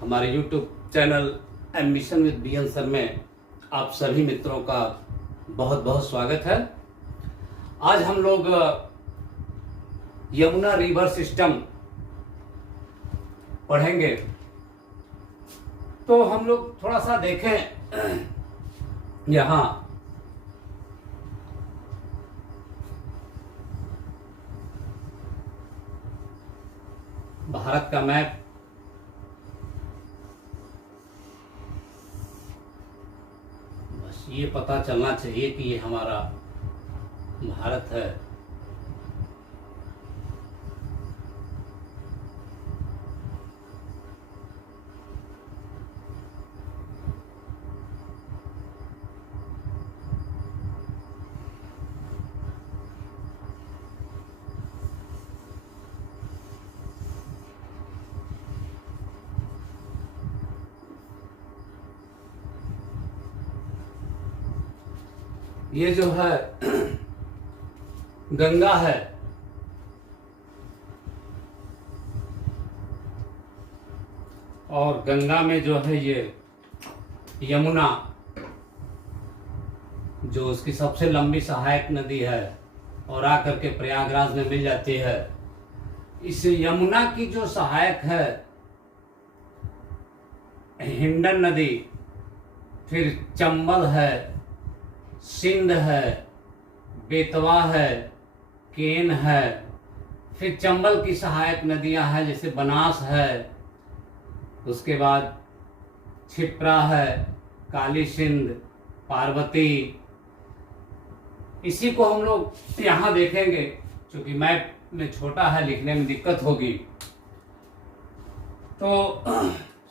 हमारे YouTube channel ambition with B sir में आप सभी मित्रों का बहुत बहुत स्वागत है। आज हम लोग यमुना रिवर सिस्टम पढ़ेंगे। तो हम लोग थोड़ा सा देखें यहाँ भारत का मैप। बस ये पता चलना चाहिए कि ये हमारा भारत है। ये जो है गंगा है, और गंगा में जो है ये यमुना, जो उसकी सबसे लंबी सहायक नदी है और आकर के प्रयागराज में मिल जाती है। इस यमुना की जो सहायक है हिंडन नदी, फिर चंबल है, सिंध है, बेतवा है, केन है, फिर चंबल की सहायक नदियां हैं जैसे बनास है, उसके बाद क्षिप्रा है, काली सिंध, पार्वती। इसी को हम लोग यहाँ देखेंगे, क्योंकि मैप में छोटा है, लिखने में दिक्कत होगी। तो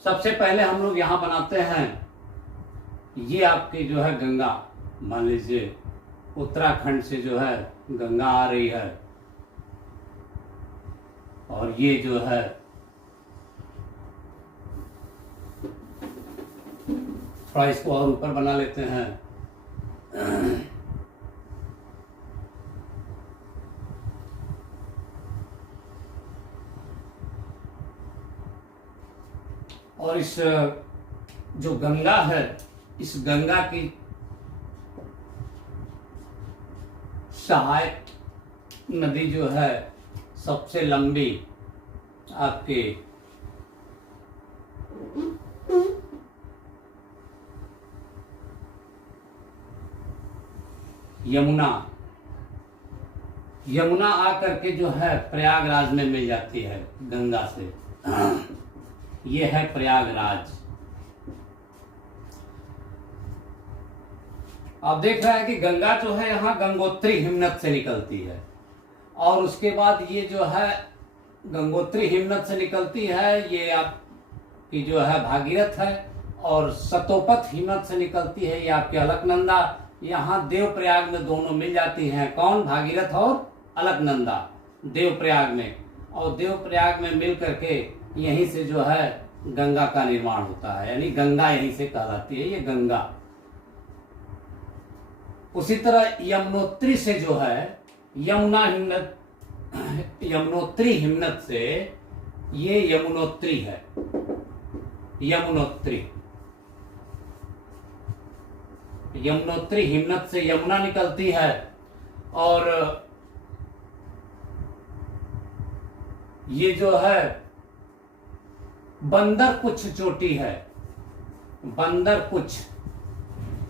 सबसे पहले हम लोग यहाँ बनाते हैं, ये आपकी जो है गंगा, मान लीजिए उत्तराखंड से जो है गंगा आ रही है, और ये जो है थोड़ा इसको और ऊपर बना लेते हैं। और इस जो गंगा है, इस गंगा की सहायक नदी जो है सबसे लंबी आपके यमुना। यमुना आकर के जो है प्रयागराज में मिल जाती है गंगा से। ये है प्रयागराज। आप देख रहे हैं कि गंगा जो है यहाँ गंगोत्री हिमनद से निकलती है, और उसके बाद ये जो है गंगोत्री हिमनद से निकलती है, ये आपकी जो है भागीरथ है, और सतोपथ हिमनद से निकलती है, ये आपके अलकनंदा। यहाँ देवप्रयाग में दोनों मिल जाती हैं। कौन? भागीरथ और अलकनंदा देवप्रयाग में। और देवप्रयाग में मिल करके यहीं से जो है गंगा का निर्माण होता है, यानी गंगा यहीं से कहलाती है, ये गंगा। उसी तरह यमुनोत्री से जो है यमुना हिमनद, यमुनोत्री हिमनद से ये यमुनोत्री है। यमुनोत्री यमुनोत्री हिमनद से यमुना निकलती है, और ये जो है बंदर कुछ चोटी है। बंदर कुछ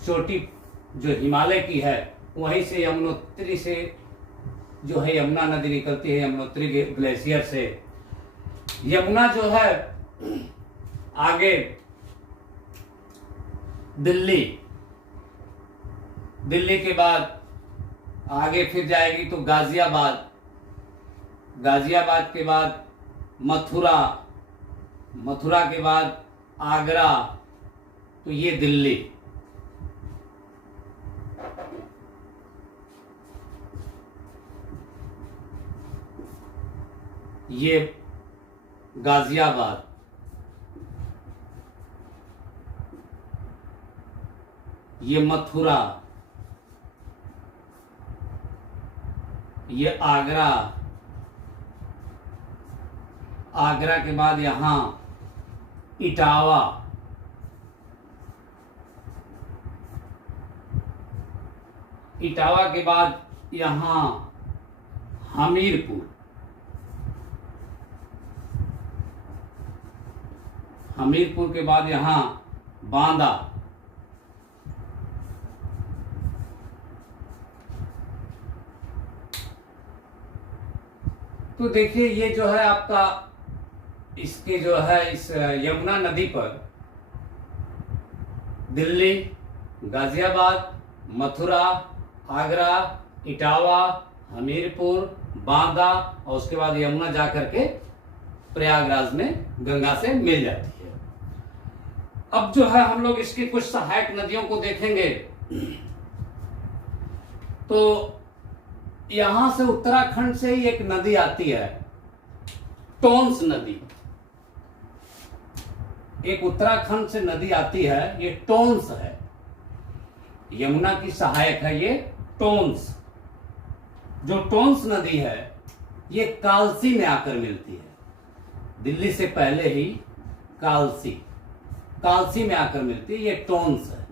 चोटी जो हिमालय की है, वहीं से यमुनोत्री से जो है यमुना नदी निकलती है, यमुनोत्री ग्लेशियर से। यमुना जो है आगे दिल्ली, दिल्ली के बाद आगे फिर जाएगी तो गाजियाबाद, गाजियाबाद के बाद मथुरा, मथुरा के बाद आगरा, तो ये दिल्ली। ये गाजियाबाद, ये मथुरा, ये आगरा, आगरा के बाद यहाँ इटावा, इटावा के बाद यहां हमीरपुर, हमीरपुर के बाद यहां बांदा, तो देखिए ये जो है आपका इसके जो है इस यमुना नदी पर दिल्ली, गाजियाबाद, मथुरा, आगरा, इटावा, हमीरपुर, बांदा और उसके बाद यमुना जाकर के प्रयागराज में गंगा से मिल जाती है। अब जो है हम लोग इसकी कुछ सहायक नदियों को देखेंगे। तो यहां से उत्तराखंड से ही एक नदी आती है, टोंस नदी। एक उत्तराखंड से नदी आती है, ये टोंस है, यमुना की सहायक है ये टोंस। जो टोंस नदी है ये कालसी में आकर मिलती है, दिल्ली से पहले ही कालसी, कालसी में आकर मिलती है, ये टोंस है।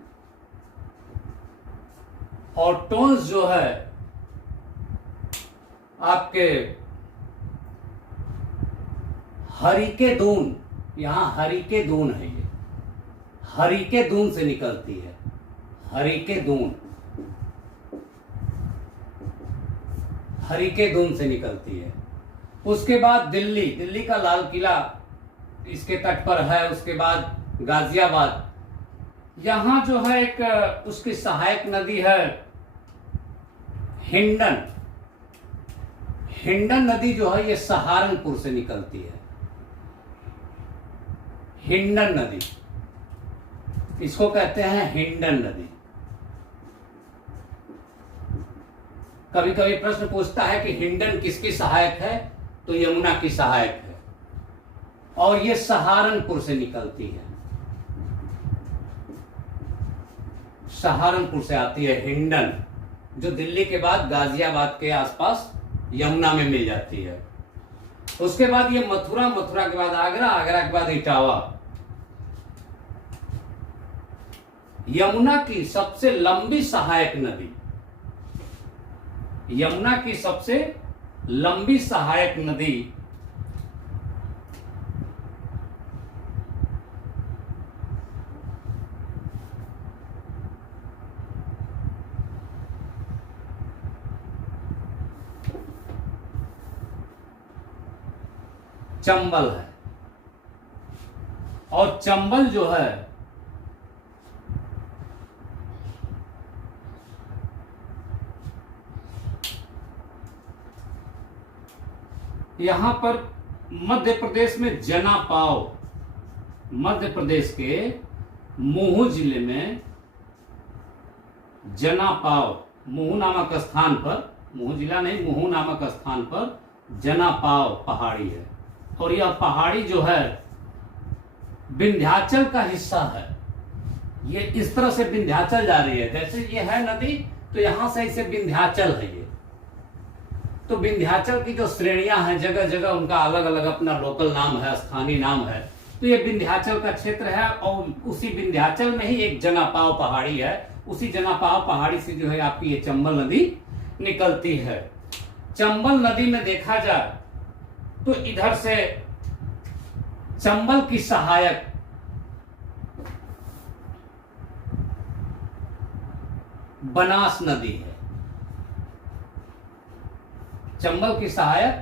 और टोंस जो है आपके हरिके दून, यहां हरिके दून है, ये हरिके दून से निकलती है, हरिके दून, हरिके दून से निकलती है। उसके बाद दिल्ली, दिल्ली का लाल किला इसके तट पर है। उसके बाद गाजियाबाद, यहां जो है एक उसकी सहायक नदी है हिंडन। हिंडन नदी जो है ये सहारनपुर से निकलती है, हिंडन नदी, इसको कहते हैं हिंडन नदी। कभी कभी प्रश्न पूछता है कि हिंडन किसकी सहायक है, तो यमुना की सहायक है और ये सहारनपुर से निकलती है, सहारनपुर से आती है हिंडन, जो दिल्ली के बाद गाजियाबाद के आसपास यमुना में मिल जाती है। उसके बाद ये मथुरा, मथुरा के बाद आगरा, आगरा के बाद इटावा। यमुना की सबसे लंबी सहायक नदी, यमुना की सबसे लंबी सहायक नदी चंबल है। और चंबल जो है यहां पर मध्य प्रदेश में जनापाव, मध्य प्रदेश के महू जिले में जनापाव, महू नामक स्थान पर, महू जिला नहीं, महू नामक स्थान पर जनापाव पहाड़ी है। और यह पहाड़ी जो है विंध्याचल का हिस्सा है। ये इस तरह से विंध्याचल जा रही है, जैसे ये है नदी तो यहां से इसे विंध्याचल है ये। तो विंध्याचल की जो श्रेणियां हैं, जगह जगह उनका अलग अलग अपना लोकल नाम है, स्थानीय नाम है। तो ये विंध्याचल का क्षेत्र है और उसी विंध्याचल में ही एक जनापाव पहाड़ी है। उसी जनापाव पहाड़ी से जो है आपकी ये चंबल नदी निकलती है। चंबल नदी में देखा जाए तो इधर से चंबल की सहायक बनास नदी है, चंबल की सहायक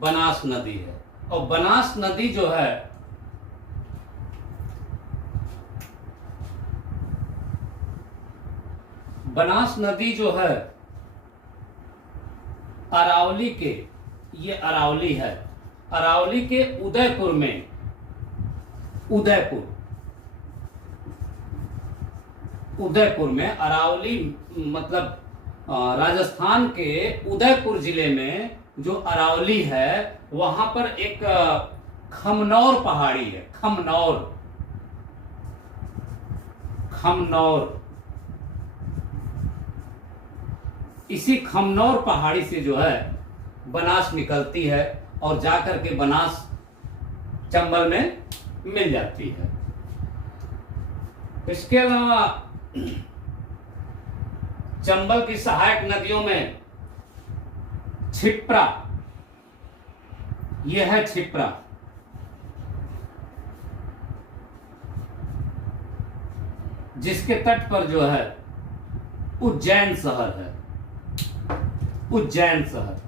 बनास नदी है। और बनास नदी जो है बनास नदी जो है अरावली के, ये अरावली है, अरावली के उदयपुर में, उदयपुर में अरावली मतलब राजस्थान के उदयपुर जिले में जो अरावली है वहां पर एक खमनौर पहाड़ी है, खमनौर, खमनौर। इसी खमनौर पहाड़ी से जो है बनास निकलती है और जाकर के बनास चंबल में मिल जाती है। इसके अलावा चंबल की सहायक नदियों में क्षिप्रा, यह है क्षिप्रा, जिसके तट पर जो है उज्जैन शहर है, उज्जैन शहर।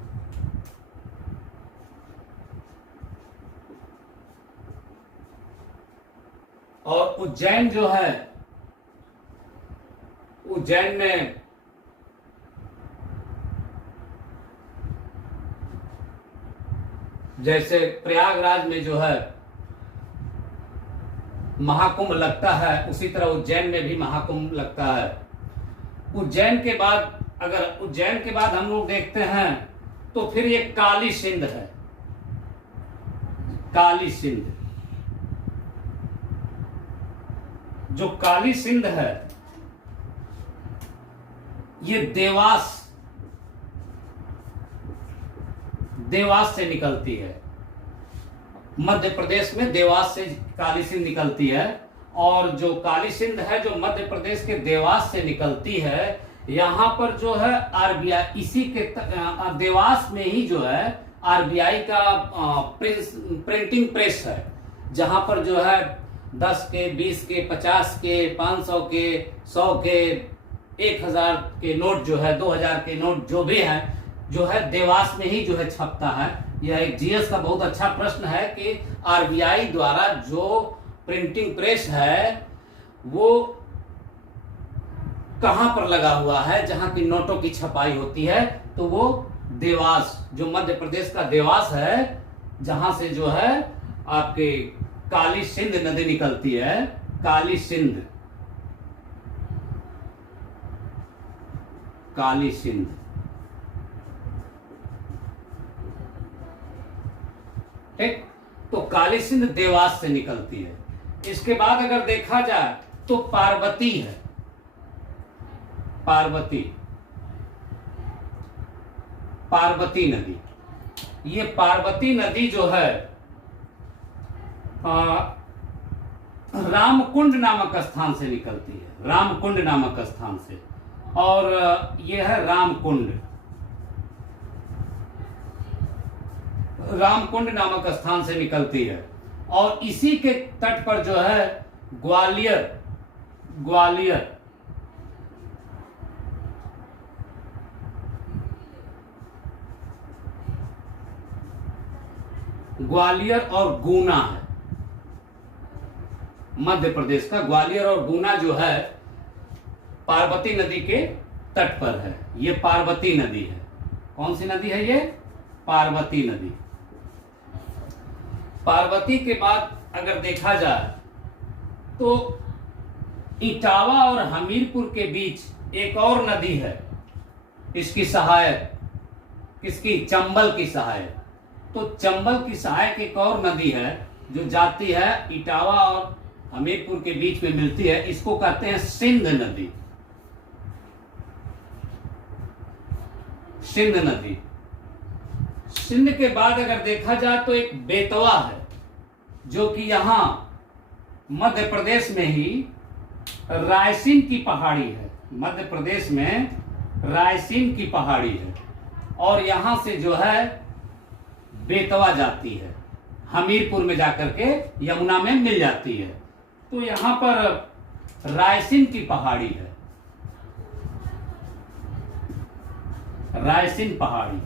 और उज्जैन जो है, उज्जैन में जैसे प्रयागराज में जो है महाकुंभ लगता है, उसी तरह उज्जैन में भी महाकुंभ लगता है। उज्जैन के बाद, अगर उज्जैन के बाद हम लोग देखते हैं तो फिर ये काली सिंध है, काली सिंध। जो काली सिंध है ये देवास, देवास से निकलती है। मध्य प्रदेश में देवास से काली सिंध निकलती है। और जो काली सिंध है जो मध्य प्रदेश के देवास से निकलती है, यहाँ पर जो है आरबीआई, इसी के देवास में ही जो है आरबीआई का प्रिंटिंग प्रेस है, जहां पर जो है 10 के, 20 के, 50 के, 500 के, 100 के, 1000 के नोट जो है, 2000 के नोट जो भी है, जो है देवास में ही जो है छपता है। यह एक जीएस का बहुत अच्छा प्रश्न है कि आरबीआई द्वारा जो प्रिंटिंग प्रेस है वो कहां पर लगा हुआ है, जहां की नोटों की छपाई होती है, तो वो देवास, जो मध्य प्रदेश का देवास है, जहां से जो है आपके काली सिंध नदी निकलती है, काली सिंध, काली सिंध। ठीक, तो काली सिंध देवास से निकलती है। इसके बाद अगर देखा जाए तो पार्वती है, पार्वती, पार्वती नदी। ये पार्वती नदी जो है रामकुंड नामक स्थान से निकलती है, रामकुंड नामक स्थान से। और यह है रामकुंड, रामकुंड नामक स्थान से निकलती है। और इसी के तट पर जो है ग्वालियर, ग्वालियर, ग्वालियर और गुना है, मध्य प्रदेश का ग्वालियर और गुना जो है पार्वती नदी के तट पर है। ये पार्वती नदी है। कौन सी नदी है ये? पार्वती नदी। पार्वती के बाद अगर देखा जाए तो इटावा और हमीरपुर के बीच एक और नदी है, इसकी सहायक, किसकी? चंबल की सहायक। तो चंबल की सहायक एक और नदी है जो जाती है इटावा और हमीरपुर के बीच में मिलती है, इसको कहते हैं सिंध नदी, सिंध नदी। सिंध के बाद अगर देखा जाए तो एक बेतवा है, जो कि यहां मध्य प्रदेश में ही रायसीन की पहाड़ी है, मध्य प्रदेश में रायसीन की पहाड़ी है। और यहां से जो है बेतवा जाती है, हमीरपुर में जाकर के यमुना में मिल जाती है। तो यहां पर रायसीन की पहाड़ी है, रायसीन पहाड़ी,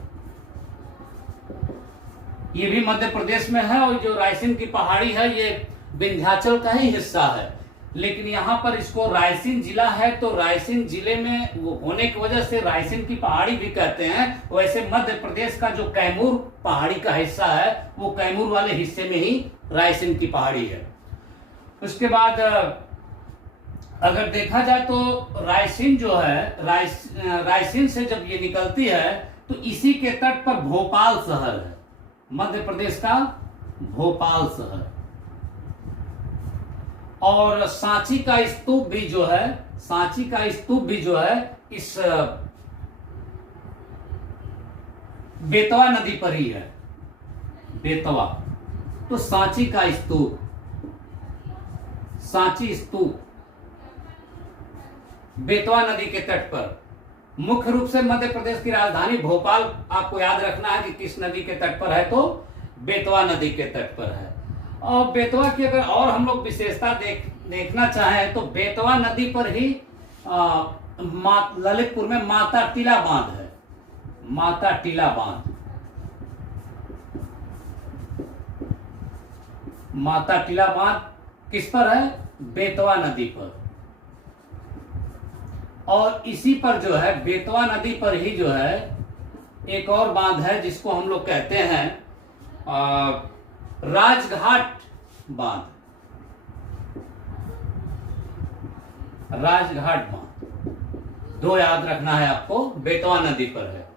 ये भी मध्य प्रदेश में है। और जो रायसीन की पहाड़ी है ये विंध्याचल का ही हिस्सा है, लेकिन यहाँ पर इसको रायसीन जिला है, तो रायसीन जिले में वो होने की वजह से रायसीन की पहाड़ी भी कहते हैं। वैसे मध्य प्रदेश का जो कैमूर पहाड़ी का हिस्सा है, वो कैमूर वाले हिस्से में ही रायसीन की पहाड़ी है। उसके बाद अगर देखा जाए तो रायसीन जो है, रायसीन से जब ये निकलती है तो इसी के तट पर भोपाल शहर है, मध्य प्रदेश का भोपाल शहर। और सांची का स्तूप भी जो है, सांची का स्तूप भी जो है इस बेतवा नदी पर ही है, बेतवा। तो सांची का स्तूप सांची स्तूप बेतवा नदी के तट पर, मुख्य रूप से मध्य प्रदेश की राजधानी भोपाल आपको याद रखना है कि किस नदी के तट पर है, तो बेतवा नदी के तट पर है। और बेतवा की अगर और हम लोग विशेषता देखना चाहें तो बेतवा नदी पर ही ललितपुर में माता टीला बांध है। माता टीला बांध, माता टीला बांध किस पर है? बेतवा नदी पर। और इसी पर जो है बेतवा नदी पर ही जो है एक और बांध है जिसको हम लोग कहते हैं राजघाट बांध। राजघाट बांध दो याद रखना है आपको, बेतवा नदी पर है।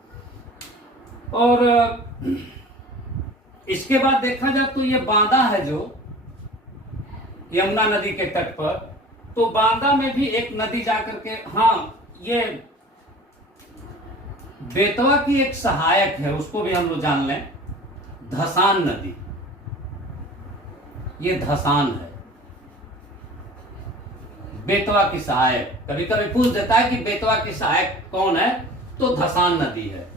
और इसके बाद देखा जाए तो ये बांदा है जो यमुना नदी के तट पर, तो बांदा में भी एक नदी जाकर के, हाँ ये बेतवा की एक सहायक है, उसको भी हम लोग जान लें, धसान नदी। ये धसान है, बेतवा की सहायक। कभी कभी पूछ देता है कि बेतवा की सहायक कौन है, तो धसान नदी है।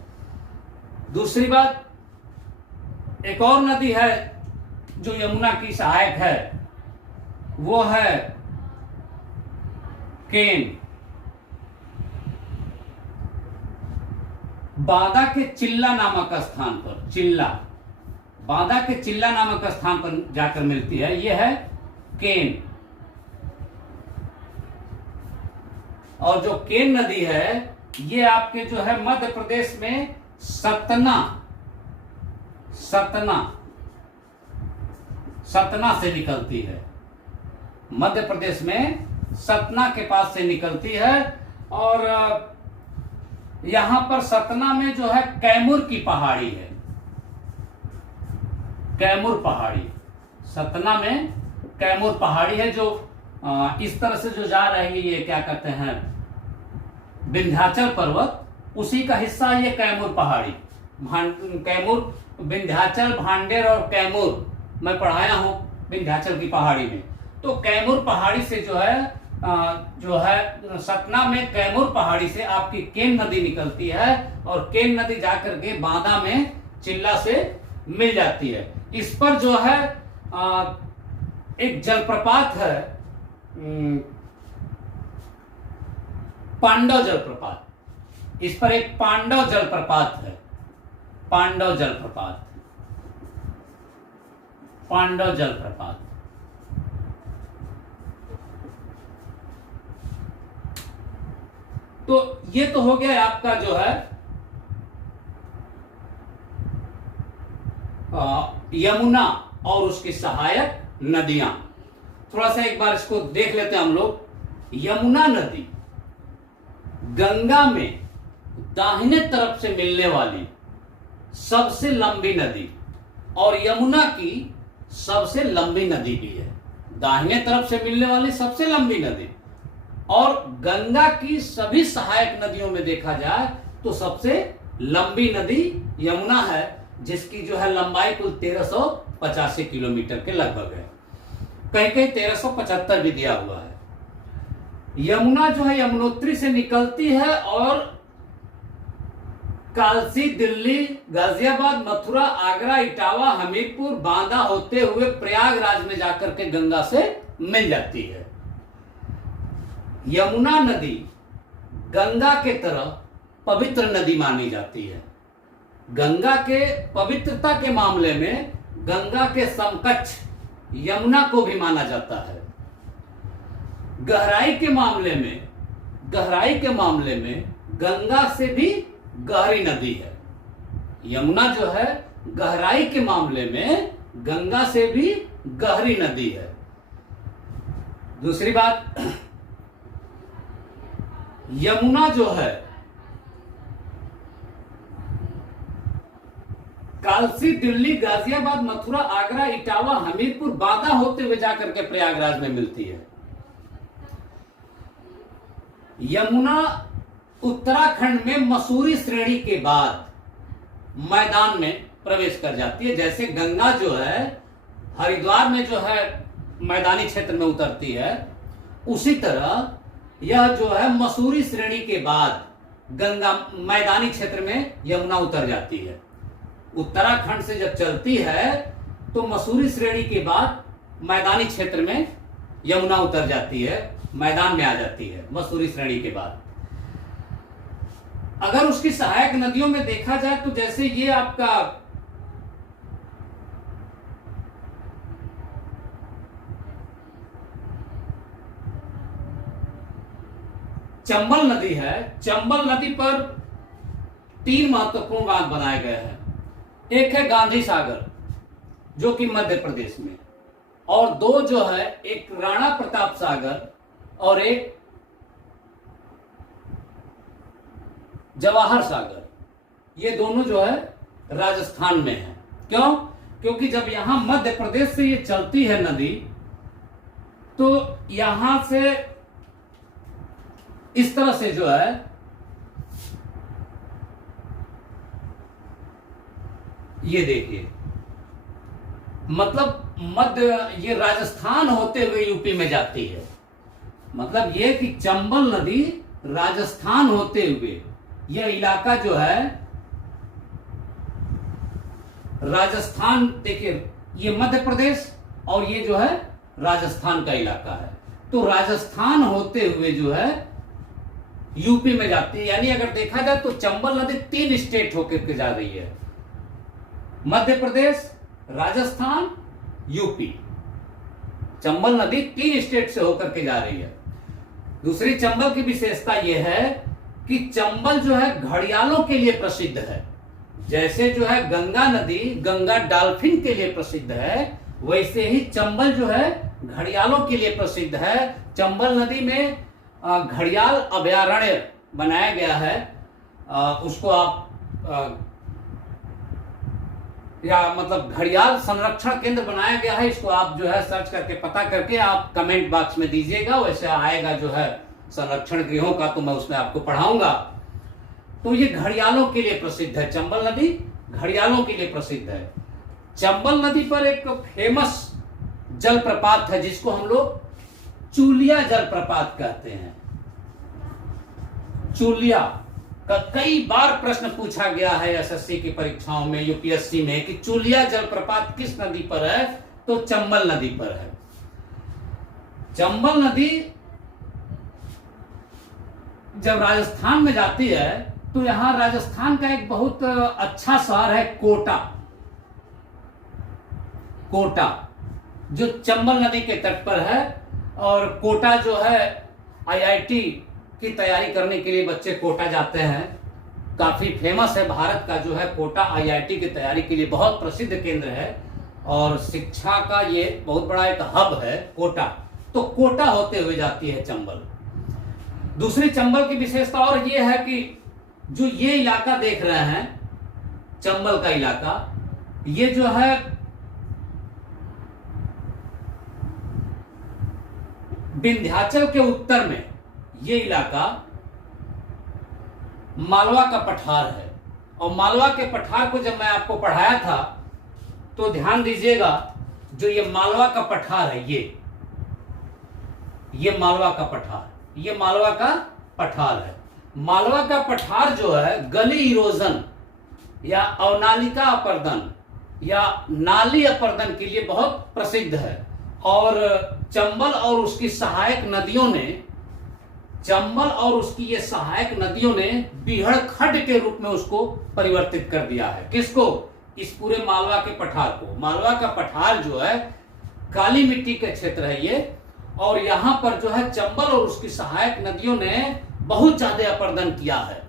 दूसरी बात, एक और नदी है जो यमुना की सहायक है, वो है केन। बांदा के चिल्ला नामक स्थान पर, चिल्ला, बांदा के चिल्ला नामक स्थान पर जाकर मिलती है, यह है केन। और जो केन नदी है ये आपके जो है मध्य प्रदेश में सतना से निकलती है। मध्य प्रदेश में सतना के पास से निकलती है। और यहां पर सतना में जो है कैमूर की पहाड़ी है, कैमूर पहाड़ी, सतना में कैमूर पहाड़ी है, जो इस तरह से जो जा रही है, ये क्या कहते हैं, विंध्याचल पर्वत, उसी का हिस्सा ये कैमूर पहाड़ी। कैमूर, विंध्याचल, भांडेर और कैमूर मैं पढ़ाया हूं विंध्याचल की पहाड़ी में। तो कैमूर पहाड़ी से जो है सतना में कैमूर पहाड़ी से आपकी केन नदी निकलती है, और केन नदी जाकर के बांदा में चिल्ला से मिल जाती है। इस पर जो है एक जलप्रपात है, पांडव जलप्रपात। इस पर एक पांडव जलप्रपात है, पांडव जलप्रपात, पांडव जलप्रपात। तो ये तो हो गया आपका जो है यमुना और उसकी सहायक नदियां। थोड़ा सा एक बार इसको देख लेते हैं हम लोग। यमुना नदी गंगा में दाहिने तरफ से मिलने वाली सबसे लंबी नदी, और यमुना की सबसे लंबी नदी भी है। दाहिने तरफ से मिलने वाली सबसे लंबी नदी, और गंगा की सभी सहायक नदियों में देखा जाए तो सबसे लंबी नदी यमुना है, जिसकी जो है लंबाई कुल 1385 किलोमीटर के लगभग है। कहीं कहीं 1375 भी दिया हुआ है। यमुना जो है यमुनोत्री से निकलती है और कालसी, दिल्ली, गाजियाबाद, मथुरा, आगरा, इटावा, हमीरपुर, बांदा होते हुए प्रयागराज में जाकर के गंगा से मिल जाती है। यमुना नदी गंगा के तरह पवित्र नदी मानी जाती है। गंगा के पवित्रता के मामले में गंगा के समकक्ष यमुना को भी माना जाता है। गहराई के मामले में गंगा से भी गहरी नदी है। यमुना जो है गहराई के मामले में गंगा से भी गहरी नदी है। दूसरी बात, यमुना जो है कालसी, दिल्ली, गाजियाबाद, मथुरा, आगरा, इटावा, हमीरपुर, बांदा होते हुए जाकर के प्रयागराज में मिलती है। यमुना उत्तराखंड में मसूरी श्रेणी के बाद मैदान में प्रवेश कर जाती है। जैसे गंगा जो है हरिद्वार में जो है मैदानी क्षेत्र में उतरती है, उसी तरह यह जो है मसूरी श्रेणी के बाद गंगा मैदानी क्षेत्र में यमुना उतर जाती है। उत्तराखंड से जब चलती है तो मसूरी श्रेणी के बाद मैदानी क्षेत्र में यमुना उतर जाती है, मैदान में आ जाती है मसूरी श्रेणी के बाद। अगर उसकी सहायक नदियों में देखा जाए तो जैसे ये आपका चंबल नदी है, चंबल नदी पर 3 महत्वपूर्ण बांध बनाए गए हैं। एक है गांधी सागर जो कि मध्य प्रदेश में, और 2 जो है, एक राणा प्रताप सागर और एक जवाहर सागर। ये दोनों जो है राजस्थान में है। क्यों? क्योंकि जब यहां मध्य प्रदेश से ये चलती है नदी तो यहां से इस तरह से जो है ये देखिए, मतलब ये राजस्थान होते हुए यूपी में जाती है। मतलब ये कि चंबल नदी राजस्थान होते हुए, यह इलाका जो है राजस्थान, देखिए ये मध्य प्रदेश और ये जो है राजस्थान का इलाका है, तो राजस्थान होते हुए जो है यूपी में जाती है। यानी अगर देखा जाए तो चंबल नदी 3 स्टेट होकर के जा रही है, मध्य प्रदेश, राजस्थान, यूपी। चंबल नदी 3 स्टेट से होकर के जा रही है। दूसरी चंबल की विशेषता यह है कि चंबल जो है घड़ियालों के लिए प्रसिद्ध है। जैसे जो है गंगा नदी गंगा डॉल्फिन के लिए प्रसिद्ध है, वैसे ही चंबल जो है घड़ियालों के लिए प्रसिद्ध है। चंबल नदी में घड़ियाल अभयारण्य बनाया गया है, उसको आप या मतलब घड़ियाल संरक्षण केंद्र बनाया गया है, इसको आप जो है सर्च करके पता करके आप कमेंट बॉक्स में दीजिएगा, वैसे आएगा जो है संरक्षण गृहों का, तो मैं उसमें आपको पढ़ाऊंगा। तो ये घड़ियालों के लिए प्रसिद्ध है, चंबल नदी घड़ियालों के लिए प्रसिद्ध है। चंबल नदी पर एक फेमस जलप्रपात है जिसको हम लोग चूलिया जलप्रपात कहते हैं। चूलिया का कई बार प्रश्न पूछा गया है एसएससी की परीक्षाओं में, यूपीएससी में, कि चूलिया जलप्रपात किस नदी पर है, तो चंबल नदी पर है। चंबल नदी जब राजस्थान में जाती है तो यहां राजस्थान का एक बहुत अच्छा शहर है कोटा। कोटा जो चंबल नदी के तट पर है, और कोटा जो है आईआईटी की तैयारी करने के लिए बच्चे कोटा जाते हैं, काफी फेमस है। भारत का जो है कोटा आईआईटी की तैयारी के लिए बहुत प्रसिद्ध केंद्र है और शिक्षा का ये बहुत बड़ा एक हब है कोटा। तो कोटा होते हुए जाती है चंबल। दूसरी चंबल की विशेषता और ये है कि जो ये इलाका देख रहे हैं चंबल का इलाका, ये जो है विंध्याचल के उत्तर में ये इलाका मालवा का पठार है। और मालवा के पठार को जब मैं आपको पढ़ाया था तो ध्यान दीजिएगा, जो ये मालवा का पठार है, ये मालवा का पठार, ये मालवा का पठार है। मालवा का पठार जो है गली इरोजन या अवनालिका अपर्दन या नाली अपर्दन के लिए बहुत प्रसिद्ध है। और चंबल और उसकी सहायक नदियों ने, चंबल और उसकी ये सहायक नदियों ने बीहड़ खड्ड के रूप में उसको परिवर्तित कर दिया है। किसको? इस पूरे मालवा के पठार को। मालवा का पठार जो है काली मिट्टी के क्षेत्र है ये, और यहां पर जो है चंबल और उसकी सहायक नदियों ने बहुत ज्यादा अपर्दन किया है,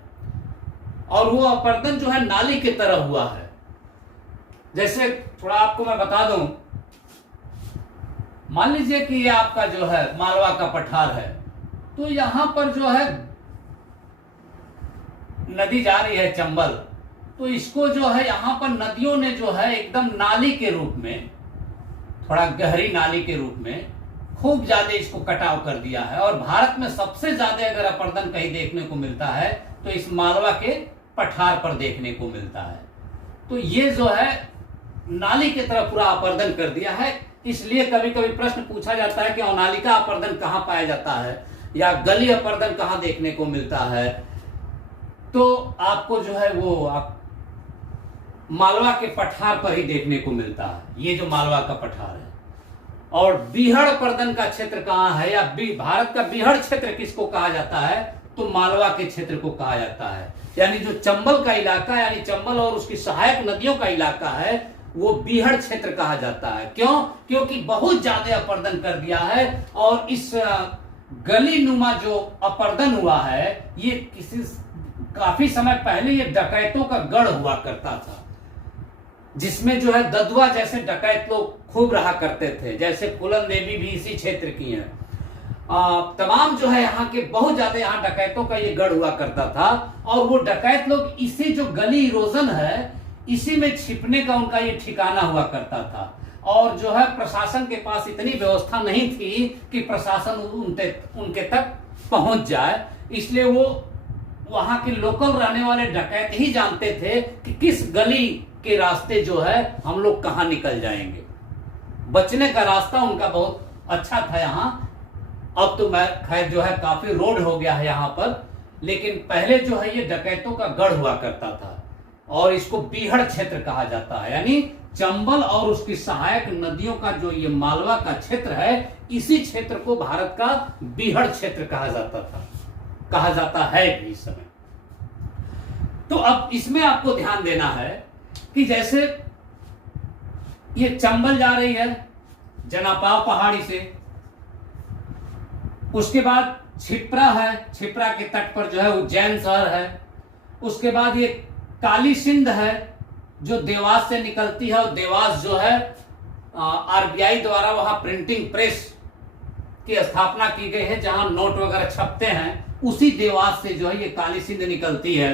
और वो अपर्दन जो है नाली की तरह हुआ है। जैसे थोड़ा आपको मैं बता दूं, मान लीजिए कि ये आपका जो है मालवा का पठार है, तो यहां पर जो है नदी जा रही है चंबल, तो इसको जो है यहां पर नदियों ने जो है एकदम नाली के रूप में, थोड़ा गहरी नाली के रूप में खूब ज्यादा इसको कटाव कर दिया है। और भारत में सबसे ज्यादा अगर अपर्दन कहीं देखने को मिलता है तो इस मालवा के पठार पर देखने को मिलता है। तो ये जो है नाली की तरह पूरा अपर्दन कर दिया है। इसलिए कभी कभी प्रश्न पूछा जाता है कि अवनालिका अपर्दन कहाँ पाया जाता है या गली अपर्दन कहाँ देखने को मिलता है। तो आपको जो है वो आप मालवा के पठार पर ही देखने को मिलता है, ये जो मालवा का पठार है। और बीहड़ अपर्दन का क्षेत्र कहाँ है या भारत का बीहड़ क्षेत्र किसको कहा जाता है, तो मालवा के क्षेत्र को कहा जाता है। यानी जो चंबल का इलाका यानी चंबल और उसकी सहायक नदियों का इलाका है वो बीहड़ क्षेत्र कहा जाता है। क्यों? क्योंकि बहुत ज्यादा अपर्दन कर दिया है और इस गली नुमा जो अपर्दन हुआ है ये काफी समय पहले ये डकैतों का गढ़ हुआ करता था, जिसमें जो है ददुआ जैसे डकैत लोग खूब रहा करते थे, जैसे फूलन देवी भी इसी क्षेत्र की हैं। तमाम जो है यहाँ के बहुत ज्यादा यहाँ डकैतों का ये गढ़ हुआ करता था और वो डकैत लोग इसी जो गली इरोजन है इसी में छिपने का उनका ये ठिकाना हुआ करता था। और जो है प्रशासन के पास इतनी व्यवस्था नहीं थी कि प्रशासन उनके तक पहुंच जाए, इसलिए वो वहां के लोकल रहने वाले डकैत ही जानते थे कि किस गली के रास्ते जो है हम लोग कहां निकल जाएंगे। बचने का रास्ता उनका बहुत अच्छा था यहाँ। अब तो मैं खैर जो है काफी रोड हो गया है यहाँ पर, लेकिन पहले जो है ये डकैतों का गढ़ हुआ करता था और इसको बीहड़ क्षेत्र कहा जाता है। यानी चंबल और उसकी सहायक नदियों का जो ये मालवा का क्षेत्र है इसी क्षेत्र को भारत का बीहड़ क्षेत्र कहा जाता है भी इस समय। तो अब इसमें आपको ध्यान देना है कि जैसे ये चंबल जा रही है जनापाव पहाड़ी से, उसके बाद छिप्रा है, छिप्रा के तट पर जो है उज्जैन शहर है, उसके बाद ये काली सिंध है जो देवास से निकलती है और देवास जो है आरबीआई द्वारा वहां प्रिंटिंग प्रेस की स्थापना की गई है जहां नोट वगैरह छपते हैं, उसी देवास से जो है ये काली सिंध निकलती है।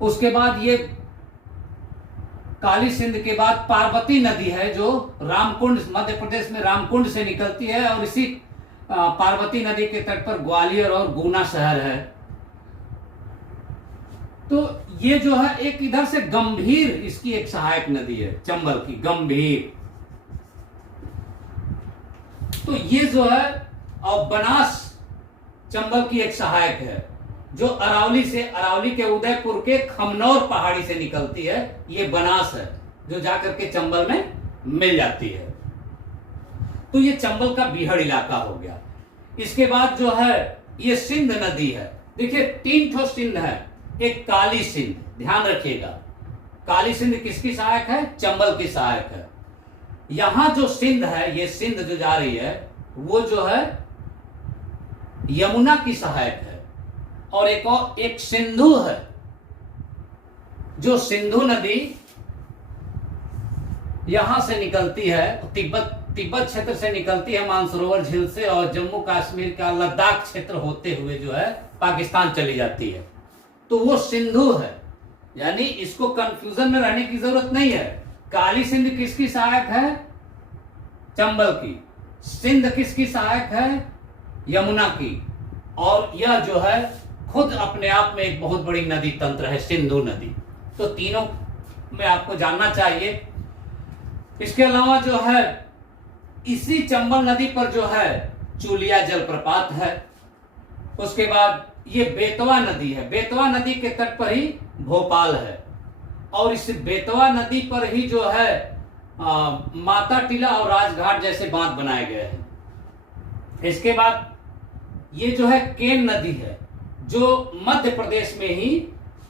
उसके बाद ये काली सिंध के बाद पार्वती नदी है जो रामकुंड मध्य प्रदेश में रामकुंड से निकलती है और इसी पार्वती नदी के तट पर ग्वालियर और गुना शहर है। तो ये जो है एक इधर से गंभीर इसकी एक सहायक नदी है चंबल की, गंभीर। तो ये जो है और बनास चंबल की एक सहायक है जो अरावली के उदयपुर के खमनौर पहाड़ी से निकलती है। ये बनास है जो जाकर के चंबल में मिल जाती है। तो ये चंबल का बीहड़ इलाका हो गया। इसके बाद जो है ये सिंध नदी है। देखिए 3 ठो सिंध है, एक काली सिंध, ध्यान रखिएगा। काली सिंध किसकी सहायक है? चंबल की सहायक है। यहां जो सिंध है, ये सिंध जो जा रही है वो जो है यमुना की सहायक है। और एक सिंधु है जो सिंधु नदी यहां से निकलती है, तिब्बत क्षेत्र से निकलती है मानसरोवर झील से और जम्मू कश्मीर का लद्दाख क्षेत्र होते हुए जो है पाकिस्तान चली जाती है। तो वो सिंधु है। यानी इसको कंफ्यूजन में रहने की जरूरत नहीं है। काली सिंध किसकी सहायक है? चंबल की। सिंध किसकी सहायक है? यमुना की। और यह जो है खुद अपने आप में एक बहुत बड़ी नदी तंत्र है, सिंधु नदी। तो तीनों में आपको जानना चाहिए। इसके अलावा जो है इसी चंबल नदी पर जो है चूलिया जलप्रपात है। उसके बाद ये बेतवा नदी है, बेतवा नदी के तट पर ही भोपाल है और इस बेतवा नदी पर ही जो है माता टीला और राजघाट जैसे बांध बनाए गए हैं। इसके बाद ये जो है केन नदी है जो मध्य प्रदेश में ही,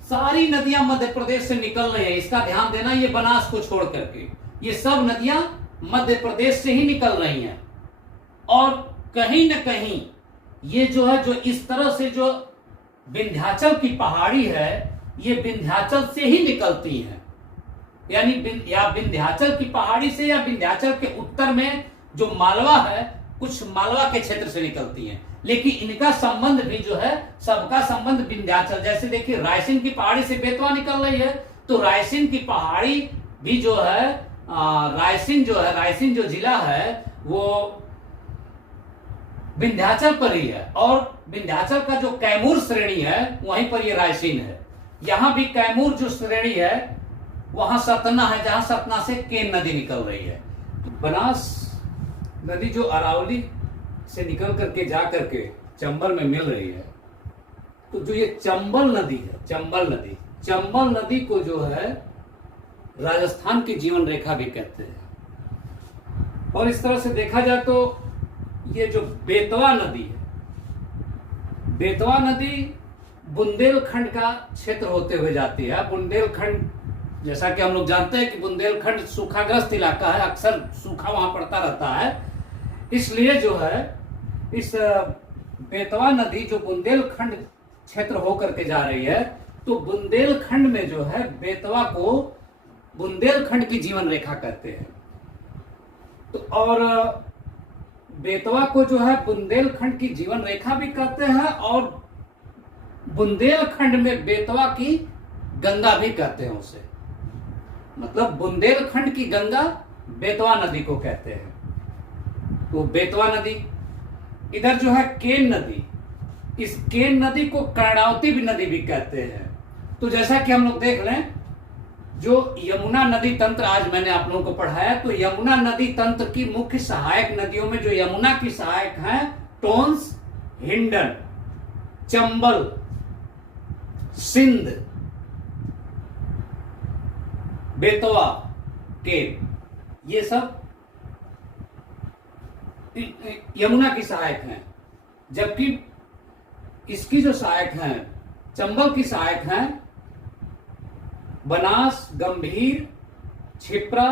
सारी नदियां मध्य प्रदेश से निकल रही है। इसका ध्यान देना, ये बनास को छोड़ करके ये सब नदियां मध्य प्रदेश से ही निकल रही हैं। और कहीं न कहीं ये जो है जो इस तरह से जो विंध्याचल की पहाड़ी है ये विंध्याचल से ही निकलती है। यानी या विंध्याचल की पहाड़ी से या विंध्याचल के उत्तर में जो मालवा है कुछ मालवा के क्षेत्र से निकलती हैं, लेकिन इनका संबंध भी जो है सबका संबंध विंध्याचल। जैसे देखिए रायसेन की पहाड़ी से बेतवा निकल रही है तो रायसेन की पहाड़ी भी जो है रायसेन जो जिला है वो विंध्याचल पर ही है और विंध्याचल का जो कैमूर श्रेणी है वहीं पर ये रायसेन है। यहां भी कैमूर जो श्रेणी है वहां सतना है जहां सतना से केन नदी निकल रही है। बनास नदी जो अरावली से निकल करके जा करके चंबल में मिल रही है, तो जो ये चंबल नदी है, चंबल नदी को जो है राजस्थान की जीवन रेखा भी कहते हैं। और इस तरह से देखा जाए तो ये जो बेतवा नदी है, बेतवा नदी बुंदेलखंड का क्षेत्र होते हुए जाती है। बुंदेलखंड, जैसा कि हम लोग जानते हैं कि बुंदेलखंड सूखाग्रस्त इलाका है, अक्सर सूखा वहां पड़ता रहता है, इसलिए जो है इस बेतवा नदी जो बुंदेलखंड क्षेत्र होकर के जा रही है, तो बुंदेलखंड में जो है बेतवा को बुंदेलखंड की जीवन रेखा कहते हैं। तो और बेतवा को जो है बुंदेलखंड की जीवन रेखा भी कहते हैं, और बुंदेलखंड में बेतवा की गंगा भी कहते हैं उसे। मतलब बुंदेलखंड की गंगा बेतवा नदी को कहते हैं। तो बेतवा नदी, इधर जो है केन नदी, इस केन नदी को कर्णावती भी नदी भी कहते हैं। तो जैसा कि हम लोग देख लें, जो यमुना नदी तंत्र आज मैंने आप लोगों को पढ़ाया, तो यमुना नदी तंत्र की मुख्य सहायक नदियों में जो यमुना की सहायक हैं, टोंस, हिंडन, चंबल, सिंध, बेतवा, केन, ये सब यमुना की सहायक हैं। जबकि इसकी जो सहायक हैं, चंबल की सहायक हैं बनास, गंभीर, क्षिप्रा,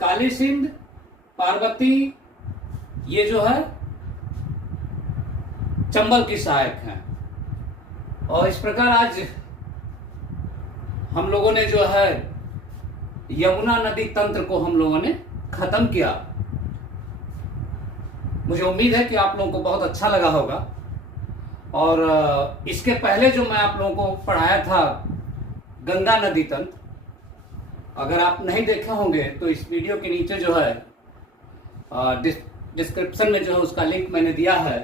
काली सिंध, पार्वती, ये जो है चंबल की सहायक हैं। और इस प्रकार आज हम लोगों ने जो है यमुना नदी तंत्र को हम लोगों ने खत्म किया। मुझे उम्मीद है कि आप लोगों को बहुत अच्छा लगा होगा। और इसके पहले जो मैं आप लोगों को पढ़ाया था गंगा नदी तंत्र, अगर आप नहीं देखे होंगे तो इस वीडियो के नीचे जो है डिस्क्रिप्शन में जो है उसका लिंक मैंने दिया है।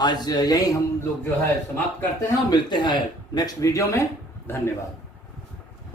आज यही हम लोग जो है समाप्त करते हैं और मिलते हैं नेक्स्ट वीडियो में। धन्यवाद।